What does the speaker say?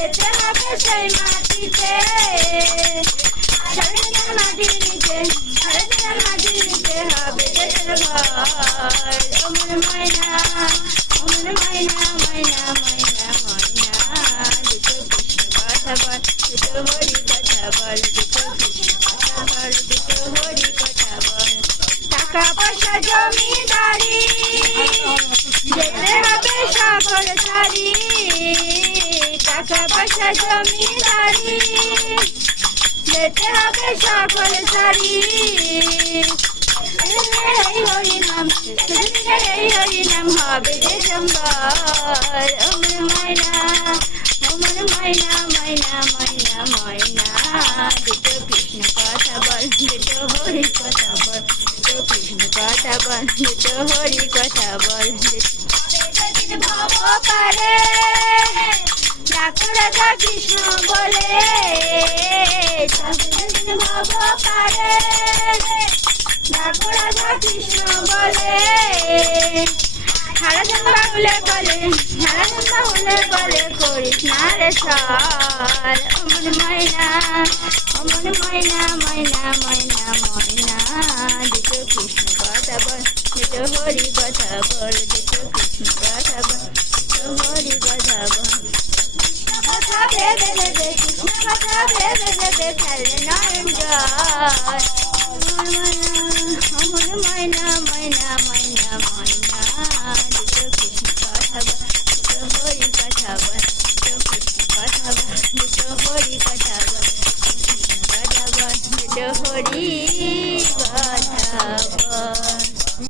যেতে হবে সেই মাটিতে, সারাদিনের মাটির নিচে, সারাদিনের মাটির নিচে হবে দেশের ঘর। ওমর ময়না, ওমর ময়না, ময়না ময়না ময়না, দুটো কৃষ্ণ কথা বল, দুটো হরি কথা বল, দুটো কৃষ্ণ কথা বল, দুটো হরি কথা বল। টাকা পয়সা জমিদারি যেতে হবে সকল ছাড়ি, টাকা পয়সা জমিদারি যেতে হবে সকল ছাড়ি। এই হরি নাম, এই হরি নাম হবে রে সম্বল। ওমর ময়না, ওমর ময়না, ময়না ময়না ময়না, দুটো কৃষ্ণ কথা বল, দুটো হরি কথা বল, দুটো কৃষ্ণ কথা বল, দুটো হরি কথা বল। যেদিন ভব পারে ডাকো রাধা কৃষ্ণ বলে, যেদিন ভব পারে ডাকো রাধা কৃষ্ণ বলে। সারাদিন বাউলে বলে, সারাদিন বাউলে বলে করিস না রে সর। ওমর ময়না, ওমর ময়না, ময়না ময়না ময়না, দুটো কৃষ্ণ কথা বল, দুটো হরি কথা বল, দুটো কৃষ্ণ কথা বল, দুটো হরি কথা বল। কথা ভেবে ভেবে, কৃষ্ণ কথা ভেবে ভেবে ফেলে নয়ন জল। ওমর ময়না, ওমর ময়না, ময়না ময়না ময়না,